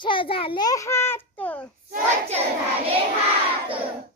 स्वच्छ झाले हात. स्वच्छ झाले हात.